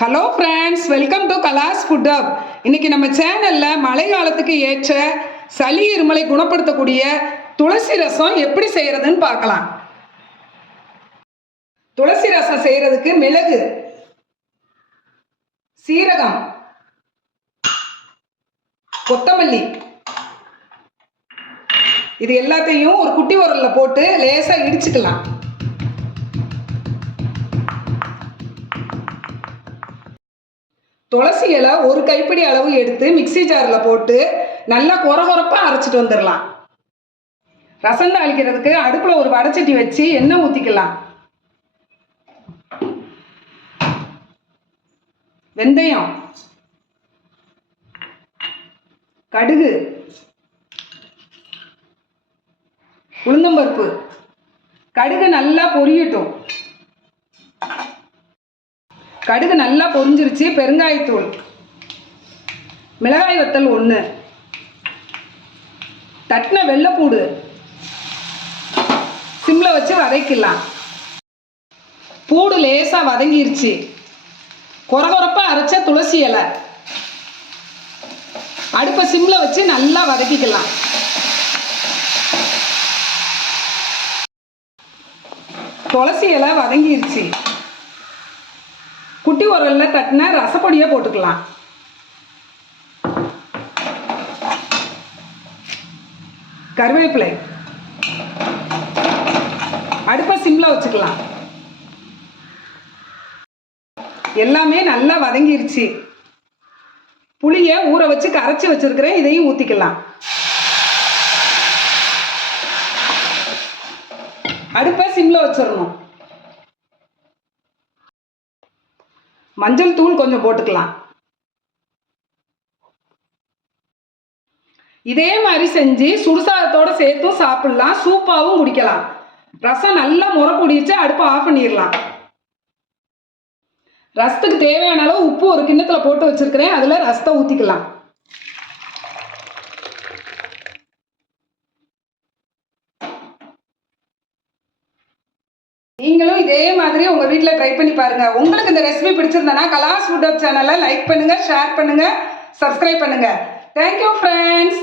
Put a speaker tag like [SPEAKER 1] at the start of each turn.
[SPEAKER 1] Hello friends welcome to கலாஸ் food அப் இன்னைக்கு நம்ம சேனலில் மழை காலத்துக்கு ஏற்ற சளி இருமலை குணப்படுத்தக்கூடிய துளசி ரசம் எப்படி செய்யறதுன்னு பார்க்கலாம். துளசி ரசம் செய்யறதுக்கு மிளகு சீரகம் கொத்தமல்லி. இது எல்லாத்தையும் ஒரு குட்டி உரல்ல போட்டு லேசாக இடிச்சுக்கலாம். துளசி இலை ஒரு கைப்பிடி அளவு எடுத்து மிக்ஸி ஜாரில் போட்டு நல்லா கொர கொரப்பாக அரைச்சிட்டு வந்துடலாம். ரசம் தாளிக்கிறதுக்கு அடுப்பில் ஒரு வடைச்சட்டி வச்சு எண்ணெய் ஊற்றிக்கலாம் வெந்தயம். கடுகு. உளுந்தம்பருப்பு. கடுகு நல்லா பொரியட்டும். கடுகு நல்லா பொரிஞ்சிருச்சு பெருங்காயத்தூள். மிளகாய் வத்தல் ஒன்று தட்டின வெள்ளைப்பூடு. சிம்மில் வச்சு வதக்கிடலாம். பூடு லேசாக வதங்கிருச்சு. குறகுறப்பாக அரைச்ச துளசி இலை. அடுப்பை சிம்மில் வச்சு நல்லா வதக்கிக்கலாம். துளசி இலை வதங்கிருச்சு. குட்டி உரலில் தட்டின ரசப்பொடியை போட்டுக்கலாம். கருவேப்பிலை. அடுப்பை சிம்மில் வச்சுக்கலாம். எல்லாமே நல்லா வதங்கிருச்சு. புளியை ஊற வச்சு கரைச்சி வச்சிருக்கிறேன் இதையும் ஊற்றிக்கலாம் அடுப்பை சிம்ல வச்சிடணும். மஞ்சள் தூள் கொஞ்சம் போட்டுக்கலாம். இதே மாதிரி செஞ்சு சுடுசாதத்தோட சேர்த்தும் சாப்பிடலாம். சூப்பாவும் குடிக்கலாம். ரசம் நல்லா முறை குடிச்சு அடுப்பை ஆஃப் பண்ணிடலாம். ரசத்துக்கு தேவையான அளவு உப்பு ஒரு கிண்ணத்துல போட்டு வச்சிருக்கிறேன். அதுல ரசத்தை ஊத்திக்கலாம். நீங்களும் இதே மாதிரி உங்க வீட்டில் ட்ரை பண்ணி பாருங்க. உங்களுக்கு இந்த ரெசிபி பிடிச்சிருந்தனா கலாஸ் ஃபுட் அப் சேனலை லைக் பண்ணுங்க ஷேர் பண்ணுங்க சப்ஸ்கிரைப் பண்ணுங்க. Thank you friends